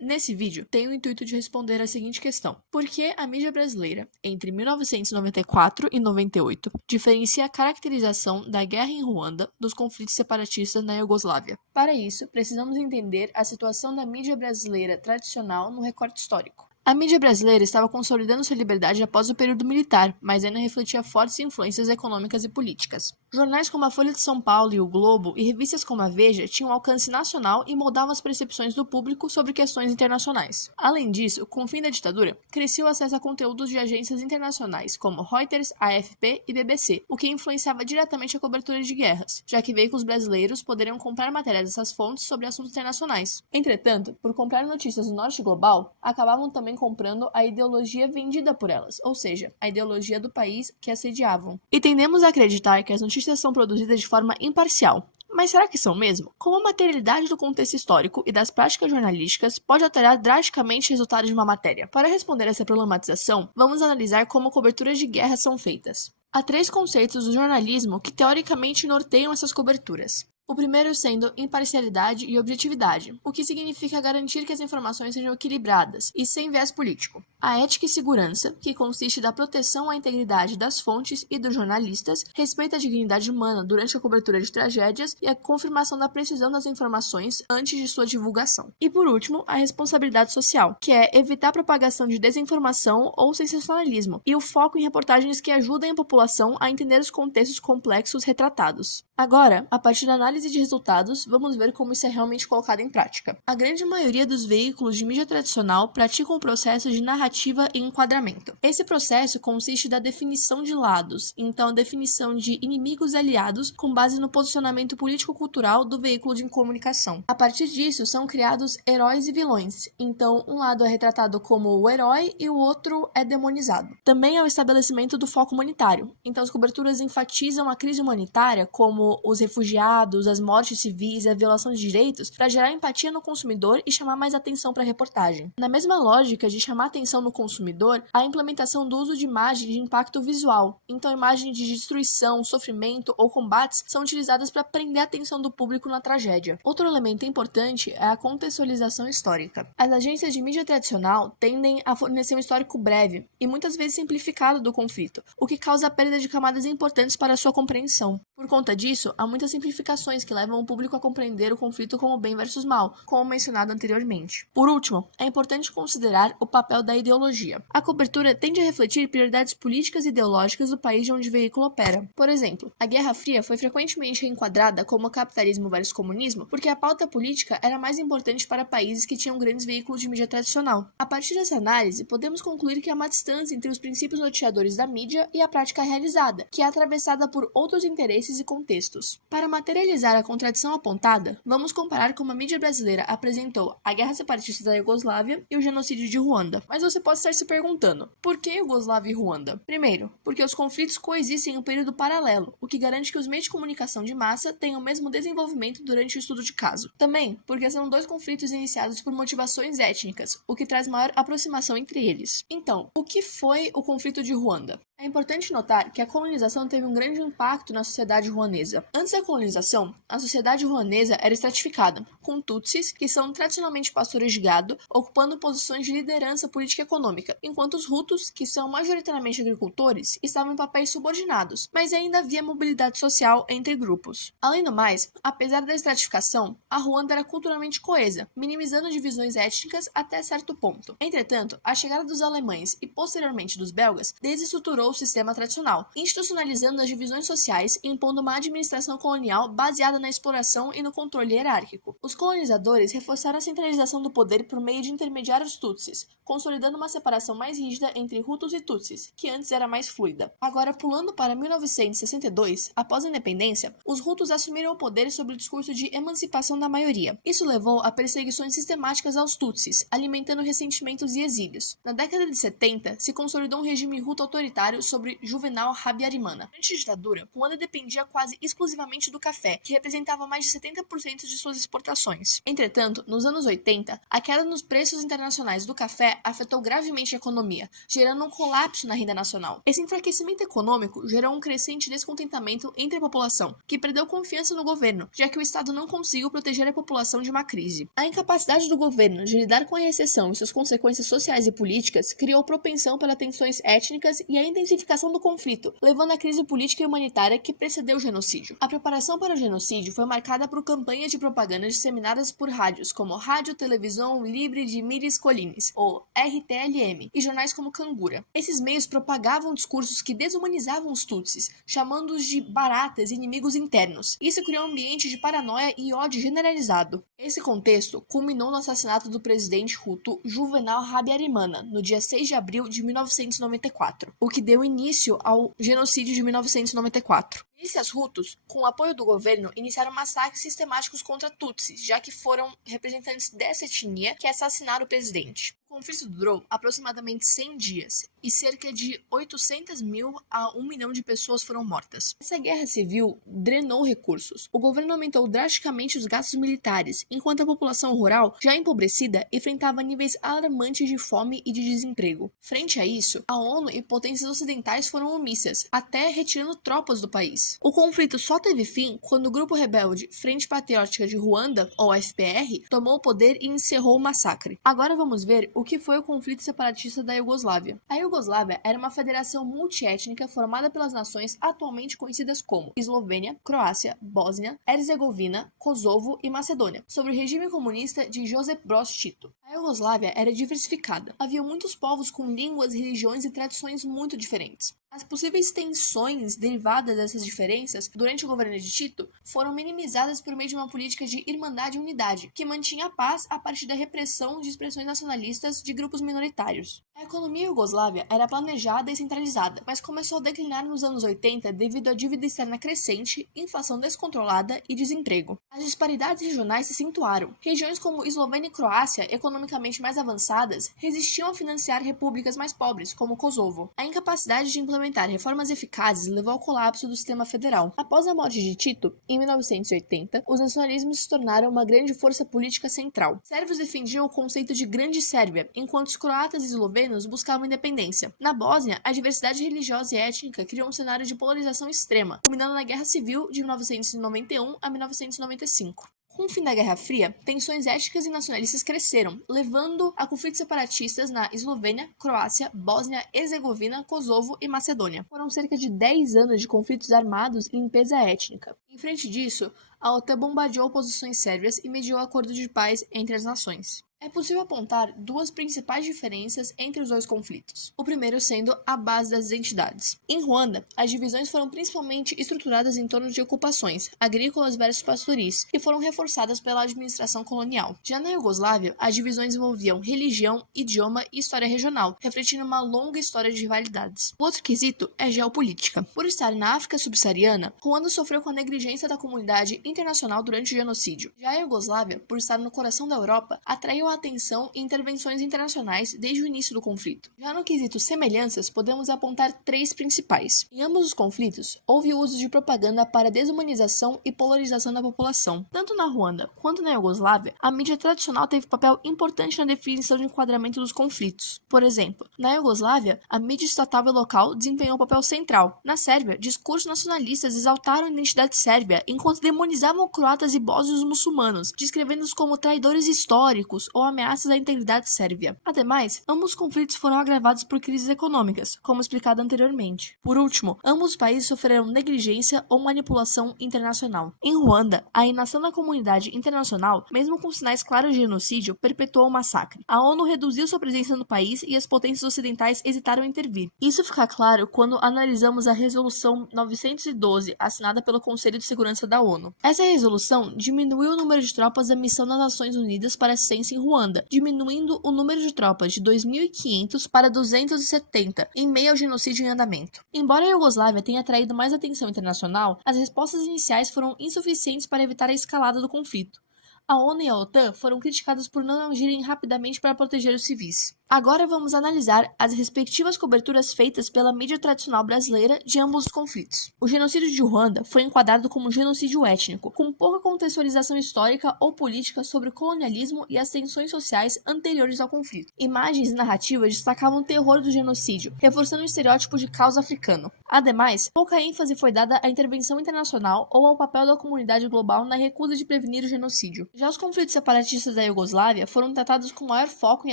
Nesse vídeo, tenho o intuito de responder a seguinte questão: por que a mídia brasileira, entre 1994 e 98, diferencia a caracterização da guerra em Ruanda dos conflitos separatistas na Iugoslávia? Para isso, precisamos entender a situação da mídia brasileira tradicional no recorte histórico. A mídia brasileira estava consolidando sua liberdade após o período militar, mas ainda refletia fortes influências econômicas e políticas. Jornais como a Folha de São Paulo e o Globo e revistas como a Veja tinham alcance nacional e moldavam as percepções do público sobre questões internacionais. Além disso, com o fim da ditadura, cresceu o acesso a conteúdos de agências internacionais como Reuters, AFP e BBC, o que influenciava diretamente a cobertura de guerras, já que veículos brasileiros poderiam comprar matérias dessas fontes sobre assuntos internacionais. Entretanto, por comprar notícias do norte global, acabavam também comprando a ideologia vendida por elas, ou seja, a ideologia do país que assediavam. E tendemos a acreditar que as notícias são produzidas de forma imparcial. Mas será que são mesmo? Como a materialidade do contexto histórico e das práticas jornalísticas pode alterar drasticamente o resultado de uma matéria? Para responder essa problematização, vamos analisar como coberturas de guerra são feitas. Há 3 conceitos do jornalismo que teoricamente norteiam essas coberturas. O primeiro sendo imparcialidade e objetividade, o que significa garantir que as informações sejam equilibradas e sem viés político. A ética e segurança, que consiste da proteção à integridade das fontes e dos jornalistas, respeito à dignidade humana durante a cobertura de tragédias e a confirmação da precisão das informações antes de sua divulgação. E por último, a responsabilidade social, que é evitar a propagação de desinformação ou sensacionalismo, e o foco em reportagens que ajudem a população a entender os contextos complexos retratados. Agora, a partir da análise de resultados, vamos ver como isso é realmente colocado em prática. A grande maioria dos veículos de mídia tradicional praticam o processo de narrativa e enquadramento. Esse processo consiste da definição de lados, então a definição de inimigos e aliados com base no posicionamento político-cultural do veículo de comunicação. A partir disso, são criados heróis e vilões, então um lado é retratado como o herói e o outro é demonizado. Também é o estabelecimento do foco humanitário, então as coberturas enfatizam a crise humanitária como os refugiados, as mortes civis e a violação de direitos para gerar empatia no consumidor e chamar mais atenção para a reportagem. Na mesma lógica de chamar atenção no consumidor, a implementação do uso de imagens de impacto visual. Então, imagens de destruição, sofrimento ou combates são utilizadas para prender a atenção do público na tragédia. Outro elemento importante é a contextualização histórica. As agências de mídia tradicional tendem a fornecer um histórico breve e muitas vezes simplificado do conflito, o que causa a perda de camadas importantes para a sua compreensão. Por conta disso, há muitas simplificações que levam o público a compreender o conflito como bem versus mal, como mencionado anteriormente. Por último, é importante considerar o papel da ideologia. A cobertura tende a refletir prioridades políticas e ideológicas do país de onde o veículo opera. Por exemplo, a Guerra Fria foi frequentemente reenquadrada como capitalismo versus comunismo porque a pauta política era mais importante para países que tinham grandes veículos de mídia tradicional. A partir dessa análise, podemos concluir que há uma distância entre os princípios norteadores da mídia e a prática realizada, que é atravessada por outros interesses e contextos. Para materializar a contradição apontada, vamos comparar como a mídia brasileira apresentou a guerra separatista da Iugoslávia e o genocídio de Ruanda. Mas você pode estar se perguntando, por que Iugoslávia e Ruanda? Primeiro, porque os conflitos coexistem em um período paralelo, o que garante que os meios de comunicação de massa tenham o mesmo desenvolvimento durante o estudo de caso. Também, porque são 2 conflitos iniciados por motivações étnicas, o que traz maior aproximação entre eles. Então, o que foi o conflito de Ruanda? É importante notar que a colonização teve um grande impacto na sociedade ruanesa. Antes da colonização, a sociedade ruanesa era estratificada, com Tutsis, que são tradicionalmente pastores de gado, ocupando posições de liderança política e econômica, enquanto os Hutus, que são majoritariamente agricultores, estavam em papéis subordinados, mas ainda havia mobilidade social entre grupos. Além do mais, apesar da estratificação, a Ruanda era culturalmente coesa, minimizando divisões étnicas até certo ponto. Entretanto, a chegada dos alemães e posteriormente dos belgas desestruturou o sistema tradicional, institucionalizando as divisões sociais e impondo uma administração colonial baseada na exploração e no controle hierárquico. Os colonizadores reforçaram a centralização do poder por meio de intermediários Tutsis, consolidando uma separação mais rígida entre Hutus e Tutsis, que antes era mais fluida. Agora, pulando para 1962, após a independência, os Hutus assumiram o poder sob o discurso de emancipação da maioria. Isso levou a perseguições sistemáticas aos Tutsis, alimentando ressentimentos e exílios. Na década de 70, se consolidou um regime Hutu autoritário sobre Juvenal Habyarimana. Durante a ditadura, Ruanda dependia quase exclusivamente do café, que representava mais de 70% de suas exportações. Entretanto, nos anos 80, a queda nos preços internacionais do café afetou afetou gravemente a economia, gerando um colapso na renda nacional. Esse enfraquecimento econômico gerou um crescente descontentamento entre a população, que perdeu confiança no governo, já que o Estado não conseguiu proteger a população de uma crise. A incapacidade do governo de lidar com a recessão e suas consequências sociais e políticas criou propensão para tensões étnicas e a intensificação do conflito, levando à crise política e humanitária que precedeu o genocídio. A preparação para o genocídio foi marcada por campanhas de propaganda disseminadas por rádios como Rádio Televisão Libre de Miris Colines, ou RTLM, e jornais como Cangura. Esses meios propagavam discursos que desumanizavam os Tutsis, chamando-os de baratas e inimigos internos. Isso criou um ambiente de paranoia e ódio generalizado. Esse contexto culminou no assassinato do presidente Hutu Juvenal Habyarimana, no dia 6 de abril de 1994, o que deu início ao genocídio de 1994. Milícias Hutus, com o apoio do governo, iniciaram massacres sistemáticos contra Tutsis, já que foram representantes dessa etnia que assassinaram o presidente. O conflito durou aproximadamente 100 dias e cerca de 800 mil a 1 milhão de pessoas foram mortas. Essa guerra civil drenou recursos. O governo aumentou drasticamente os gastos militares, enquanto a população rural, já empobrecida, enfrentava níveis alarmantes de fome e de desemprego. Frente a isso, a ONU e potências ocidentais foram omissas, até retirando tropas do país. O conflito só teve fim quando o grupo rebelde Frente Patriótica de Ruanda, ou FPR, tomou o poder e encerrou o massacre. Agora vamos ver o que foi o conflito separatista da Iugoslávia. A Iugoslávia era uma federação multiétnica formada pelas nações atualmente conhecidas como Eslovênia, Croácia, Bósnia, Herzegovina, Kosovo e Macedônia, sob o regime comunista de Josip Broz Tito. A Iugoslávia era diversificada. Havia muitos povos com línguas, religiões e tradições muito diferentes. As possíveis tensões derivadas dessas diferenças durante o governo de Tito foram minimizadas por meio de uma política de irmandade e unidade, que mantinha a paz a partir da repressão de expressões nacionalistas de grupos minoritários. A economia iugoslávia era planejada e centralizada, mas começou a declinar nos anos 80 devido à dívida externa crescente, inflação descontrolada e desemprego. As disparidades regionais se acentuaram. Regiões como Eslovênia e Croácia, economicamente mais avançadas, resistiam a financiar repúblicas mais pobres, como Kosovo. A incapacidade de implementar reformas eficazes levou ao colapso do sistema federal. Após a morte de Tito, em 1980, os nacionalismos se tornaram uma grande força política central. Sérvios defendiam o conceito de Grande Sérvia, enquanto os croatas e eslovenos buscavam independência. Na Bósnia, a diversidade religiosa e étnica criou um cenário de polarização extrema, culminando na Guerra Civil de 1991 a 1995. Com o fim da Guerra Fria, tensões étnicas e nacionalistas cresceram, levando a conflitos separatistas na Eslovênia, Croácia, Bósnia, Herzegovina, Kosovo e Macedônia. Foram cerca de 10 anos de conflitos armados e limpeza étnica. Em frente disso, a OTAN bombardeou posições sérvias e mediou acordos de paz entre as nações. É possível apontar duas principais diferenças entre os dois conflitos. O primeiro sendo a base das identidades. Em Ruanda, as divisões foram principalmente estruturadas em torno de ocupações, agrícolas versus pastoris, que foram reforçadas pela administração colonial. Já na Iugoslávia, as divisões envolviam religião, idioma e história regional, refletindo uma longa história de rivalidades. O outro quesito é geopolítica. Por estar na África subsaariana, Ruanda sofreu com a negligência da comunidade internacional durante o genocídio. Já a Iugoslávia, por estar no coração da Europa, atraiu a atenção e intervenções internacionais desde o início do conflito. Já no quesito semelhanças, podemos apontar três principais. Em ambos os conflitos, houve o uso de propaganda para desumanização e polarização da população. Tanto na Ruanda quanto na Iugoslávia, a mídia tradicional teve papel importante na definição de enquadramento dos conflitos. Por exemplo, na Iugoslávia, a mídia estatal e local desempenhou um papel central. Na Sérvia, discursos nacionalistas exaltaram a identidade sérvia, enquanto demonizavam croatas e bósnios muçulmanos, descrevendo-os como traidores históricos ou ameaças à integridade sérvia. Ademais, ambos os conflitos foram agravados por crises econômicas, como explicado anteriormente. Por último, ambos os países sofreram negligência ou manipulação internacional. Em Ruanda, a inação da comunidade internacional, mesmo com sinais claros de genocídio, perpetuou o massacre. A ONU reduziu sua presença no país e as potências ocidentais hesitaram em intervir. Isso fica claro quando analisamos a Resolução 912, assinada pelo Conselho de Segurança da ONU. Essa resolução diminuiu o número de tropas da Missão das Nações Unidas para assistência em Ruanda, diminuindo o número de tropas de 2.500 para 270, em meio ao genocídio em andamento. Embora a Iugoslávia tenha atraído mais atenção internacional, as respostas iniciais foram insuficientes para evitar a escalada do conflito. A ONU e a OTAN foram criticadas por não agirem rapidamente para proteger os civis. Agora vamos analisar as respectivas coberturas feitas pela mídia tradicional brasileira de ambos os conflitos. O genocídio de Ruanda foi enquadrado como genocídio étnico, com pouca contextualização histórica ou política sobre o colonialismo e as tensões sociais anteriores ao conflito. Imagens e narrativas destacavam o terror do genocídio, reforçando o estereótipo de caos africano. Ademais, pouca ênfase foi dada à intervenção internacional ou ao papel da comunidade global na recusa de prevenir o genocídio. Já os conflitos separatistas da Iugoslávia foram tratados com maior foco em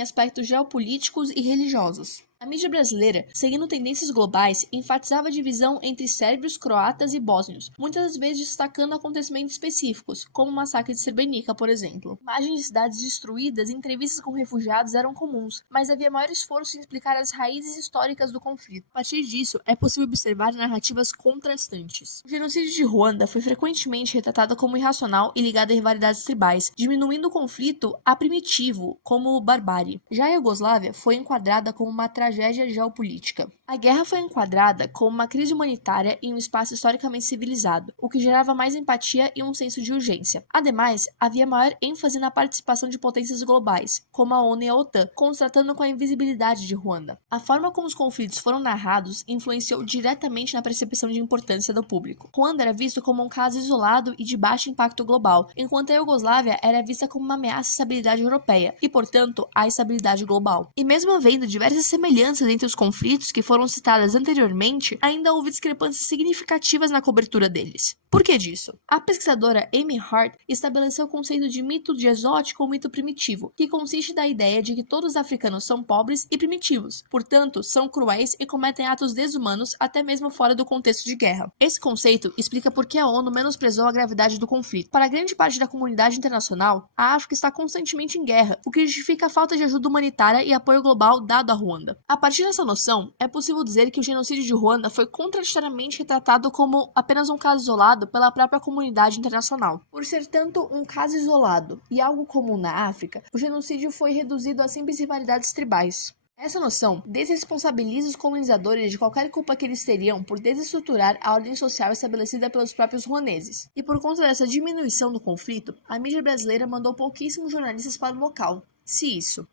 aspectos geopolíticos e religiosos. A mídia brasileira, seguindo tendências globais, enfatizava a divisão entre sérvios, croatas e bósnios, muitas vezes destacando acontecimentos específicos, como o massacre de Srebrenica, por exemplo. Imagens de cidades destruídas e entrevistas com refugiados eram comuns, mas havia maior esforço em explicar as raízes históricas do conflito. A partir disso, é possível observar narrativas contrastantes. O genocídio de Ruanda foi frequentemente retratado como irracional e ligado a rivalidades tribais, diminuindo o conflito a primitivo, como barbárie. Já a Iugoslávia foi enquadrada como uma tragédia geopolítica. A guerra foi enquadrada como uma crise humanitária em um espaço historicamente civilizado, o que gerava mais empatia e um senso de urgência. Ademais, havia maior ênfase na participação de potências globais, como a ONU e a OTAN, contrastando com a invisibilidade de Ruanda. A forma como os conflitos foram narrados influenciou diretamente na percepção de importância do público. Ruanda era visto como um caso isolado e de baixo impacto global, enquanto a Iugoslávia era vista como uma ameaça à estabilidade europeia e, portanto, à estabilidade global. E mesmo havendo diversas semelhanças entre os conflitos que foram citadas anteriormente, ainda houve discrepâncias significativas na cobertura deles. Por que disso? A pesquisadora Amy Hart estabeleceu o conceito de mito de exótico ou mito primitivo, que consiste da ideia de que todos os africanos são pobres e primitivos, portanto, são cruéis e cometem atos desumanos até mesmo fora do contexto de guerra. Esse conceito explica por que a ONU menosprezou a gravidade do conflito. Para grande parte da comunidade internacional, a África está constantemente em guerra, o que justifica a falta de ajuda humanitária e apoio global dado a Ruanda. A partir dessa noção, é possível dizer que o genocídio de Ruanda foi contraditoriamente retratado como apenas um caso isolado pela própria comunidade internacional. Por ser tanto um caso isolado e algo comum na África, o genocídio foi reduzido a simples rivalidades tribais. Essa noção desresponsabiliza os colonizadores de qualquer culpa que eles teriam por desestruturar a ordem social estabelecida pelos próprios ruandeses. E por conta dessa diminuição do conflito, a mídia brasileira mandou pouquíssimos jornalistas para o local, se isso.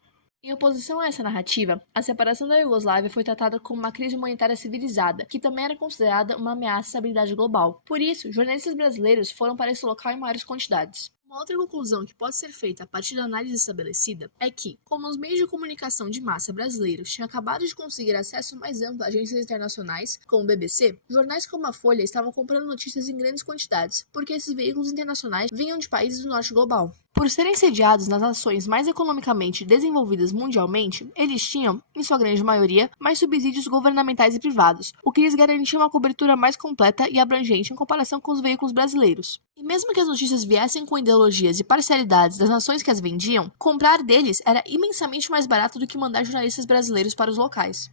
Em oposição a essa narrativa, a separação da Iugoslávia foi tratada como uma crise humanitária civilizada, que também era considerada uma ameaça à estabilidade global. Por isso, jornalistas brasileiros foram para esse local em maiores quantidades. Uma outra conclusão que pode ser feita a partir da análise estabelecida é que, como os meios de comunicação de massa brasileiros tinham acabado de conseguir acesso mais amplo a agências internacionais, como o BBC, jornais como a Folha estavam comprando notícias em grandes quantidades, porque esses veículos internacionais vinham de países do norte global. Por serem sediados nas nações mais economicamente desenvolvidas mundialmente, eles tinham, em sua grande maioria, mais subsídios governamentais e privados, o que lhes garantia uma cobertura mais completa e abrangente em comparação com os veículos brasileiros. E mesmo que as notícias viessem com ideologias e parcialidades das nações que as vendiam, comprar deles era imensamente mais barato do que mandar jornalistas brasileiros para os locais.